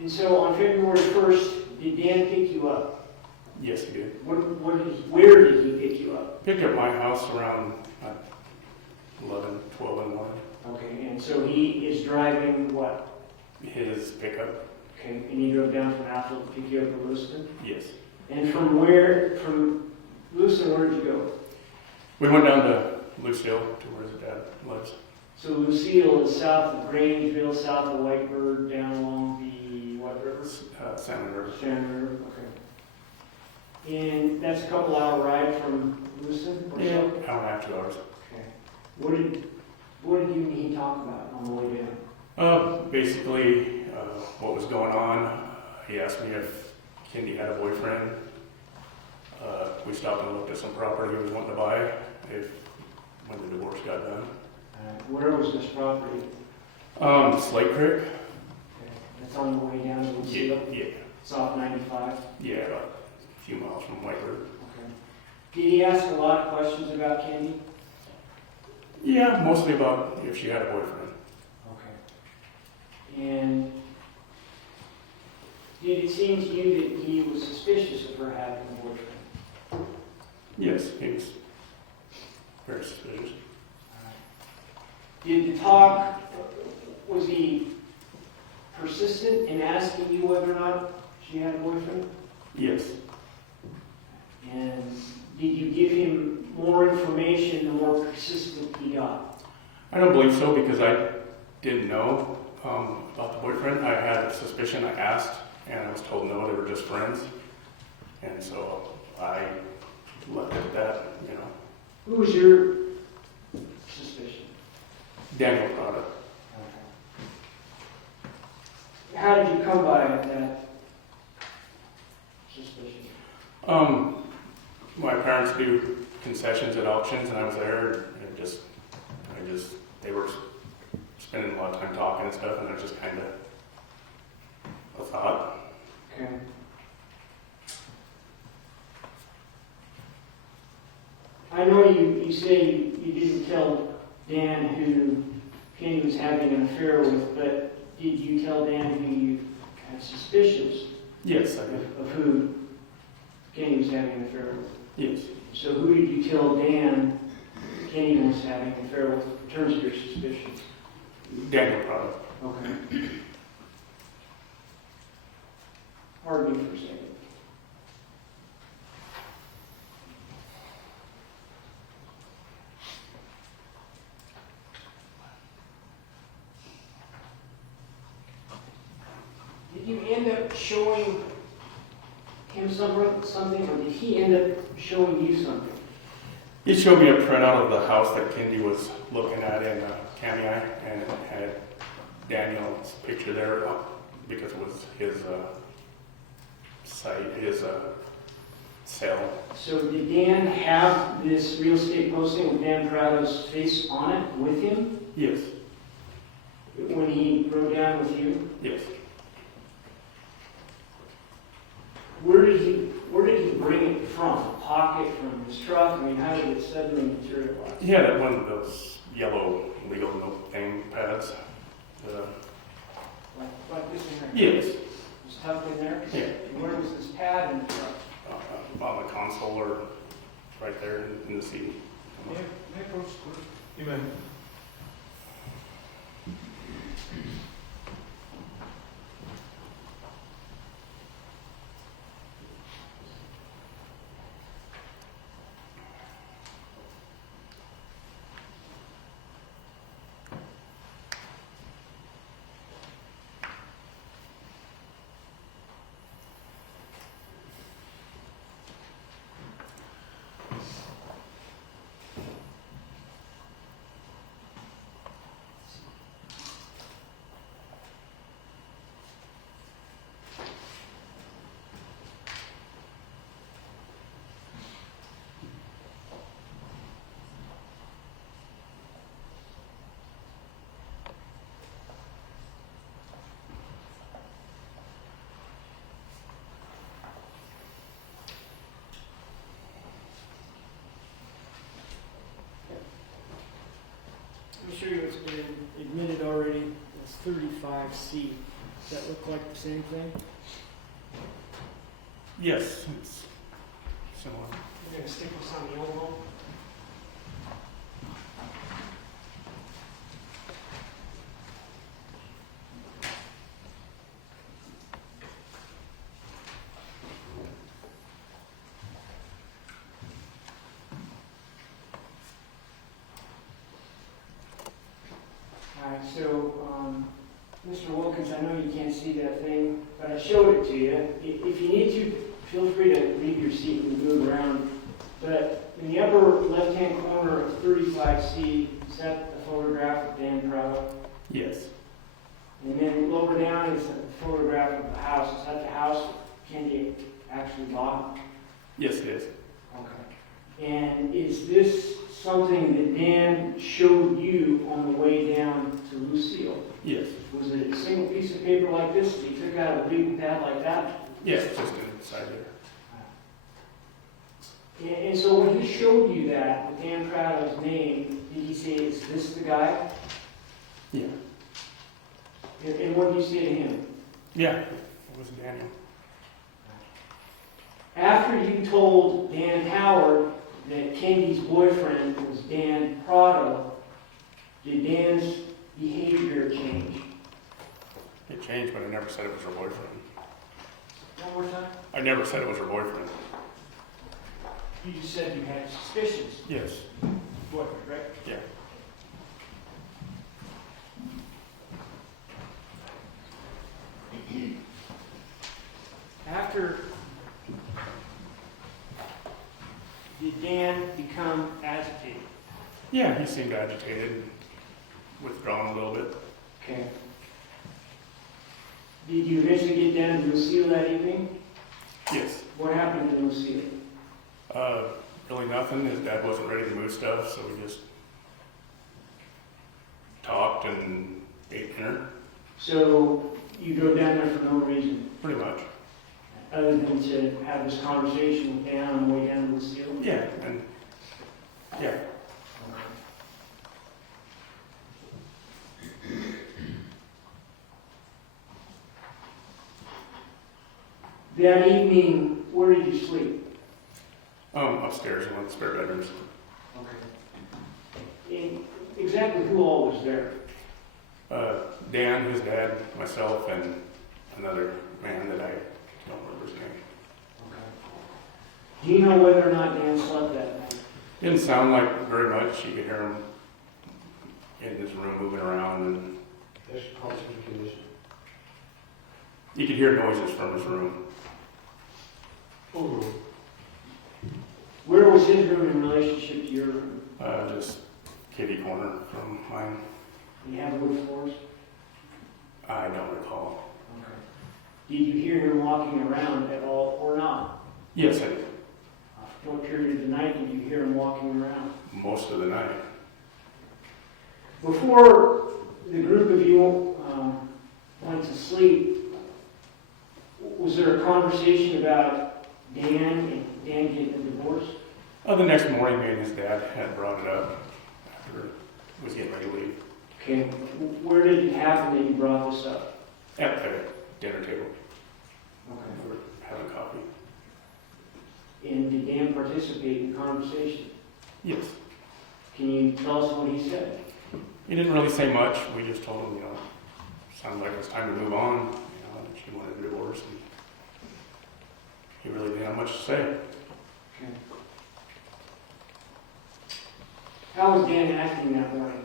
And so on February 1st, did Dan pick you up? Yes, he did. Where did he pick you up? Picked up my house around 11, 12 in the morning. Okay, and so he is driving what? His pickup? Okay, and he drove down from Apple to pick you up in Lewiston? Yes. And from Lewiston, where did you go? We went down to Lucille, to where his dad lives. So Lucille is south of Grangeville, south of Whitebird, down along the what river? Salmon River. Salmon River, okay. And that's a couple hour ride from Lewiston or Yeah, so? hour and a half, 2 hours. Okay. What did you and he talk about on the way down? Basically, what was going on. He asked me if Kendy had a boyfriend. We stopped and looked at some property he was wanting to buy when the divorce got done. Where was this property? Slate Creek. Okay. That's on the way down to Lucille? Yeah. It's off 95? Yeah, about a few miles from Whitebird. Okay. Did he ask a lot of questions about Kendy? Yeah, mostly about if she had a boyfriend. Okay. And did it seem to you that he was suspicious of her having a boyfriend? Yes, he was very suspicious. Did the talk, was he persistent in asking you whether or not she had a boyfriend? Yes. And did you give him more information the more persistent he got? I don't believe so because I didn't know about the boyfriend. I had a suspicion. I asked, and I was told no, they were just friends. And so I left it at that, you know. Who was your suspicion? Daniel Prada. How did you come by that suspicion? My parents do concessions at auctions, and I was there, and they were spending a lot of time talking and stuff, and I was just kind of a thought. Okay. I know you say you didn't tell Dan who Kenny was having an affair with, but did you tell Dan who you had suspicions Yes, I did. of who Kenny was having an affair with? Yes. So who did you tell Dan Kenny was having an affair with in terms of your suspicions? Daniel Prada. Okay. Pardon me for a second. Did you end up showing him something, or did he end up showing you something? He showed me a printout of the house that Kendy was looking at in Kamei, and it had Daniel's picture there because it was his site, his sale. So did Dan have this real estate posting with Dan Prado's face on it with him Yes. when he rode down with you? Yes. Where did he bring it from? A pocket from his truck? I mean, how did it suddenly materialize? He had one of those yellow legal note thing pads. Like this one right Yes. here? It was tucked in there? Yeah. And where was this pad in the truck? On the console or right there in the seat. May I approach the clerk? You may. I'm sure it's been admitted already, it's 35C. Does that look like the same thing? Yes, it's similar. We're gonna stick this on the old one. Alright, so, Mr. Wilkins, I know you can't see that thing, but I showed it to you. If you need to, feel free to leave your seat and move around. But in the upper left-hand corner of 35C, is that a photograph of Dan Prado? Yes. And then lower down is a photograph of the house. Is that the house Kendy actually bought? Yes, it is. Okay. And is this something that Dan showed you on the way down to Lucille? Yes. Was it a single piece of paper like this that you took out of a legal pad like that? Yes, just inside there. And so when he showed you that with Dan Prado's name, did he say, is this the guy? Yeah. And what did you say to him? Yeah, it was Daniel. After you told Dan Howard that Kendy's boyfriend was Dan Prado, did Dan's behavior change? It changed, but I never said it was her boyfriend. One more time? I never said it was her boyfriend. You just said you had suspicions. Yes. Boyfriend, right? Yeah. After, did Dan become agitated? Yeah, he seemed agitated, withdrawn a little bit. Okay. Did you eventually get down to Lucille that evening? Yes. What happened in Lucille? Really nothing. His dad wasn't ready to move stuff, so we just talked and ate dinner. So you drove down there for no reason, Pretty much. other than to have this conversation with Dan on the way down to Lucille? Yeah, and yeah. That evening, where did you sleep? Upstairs in one of the spare bedrooms. Okay. And exactly who all was there? Dan, his dad, myself, and another man that I don't remember his name. Okay. Do you know whether or not Dan slept that night? Didn't sound like very much. You could hear him in his room moving around, and That's constitutional condition. you could hear noises from his room. Where was his room in relationship to your room? Just kitty corner from mine. Did he have wood floors? I don't recall. Okay. Did you hear him walking around at all or not? Yes, I did. What period of the night did you hear him walking around? Most of the night. Before the group of you went to sleep, was there a conversation about Dan and Dan getting a divorce? The next morning, me and his dad had brought it up after he was getting ready to leave. Okay. Where did it happen that you brought this up? At the dinner table. Okay. We were having coffee. And did Dan participate in the conversation? Yes. Can you tell us what he said? He didn't really say much. We just told him, sounded like it was time to move on. That she wanted a divorce. And he really didn't have much to say. Okay. How was Dan acting that morning?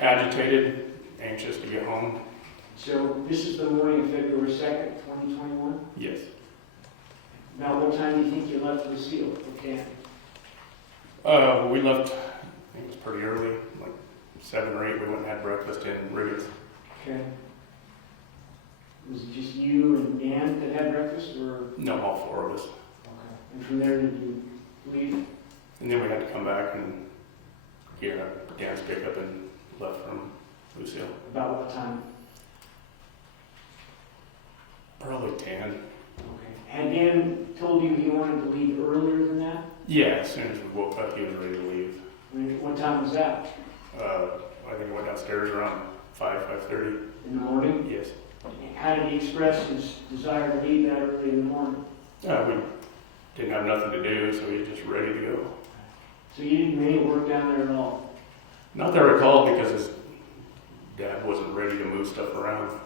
Agitated, anxious to get home. So this is the morning of February 2nd, 2021? Yes. About what time do you think you left Lucille with Dan? We left, I think it was pretty early, like 7 or 8. We went and had breakfast in Riggins. Okay. Was it just you and Dan that had breakfast, or? No, all 4 of us. Okay. And from there, did you leave? And then we had to come back and get Dan's pickup and left from Lucille. About what time? Probably 10. Okay. Had Dan told you he wanted to leave earlier than that? Yeah, as soon as we woke up, he was ready to leave. What time was that? I think I went downstairs around 5:30. In the morning? Yes. How did he express his desire to leave that early in the morning? We didn't have nothing to do, so he was just ready to go. So you didn't do any work down there at all? Not that I recall, because his dad wasn't ready to move stuff around.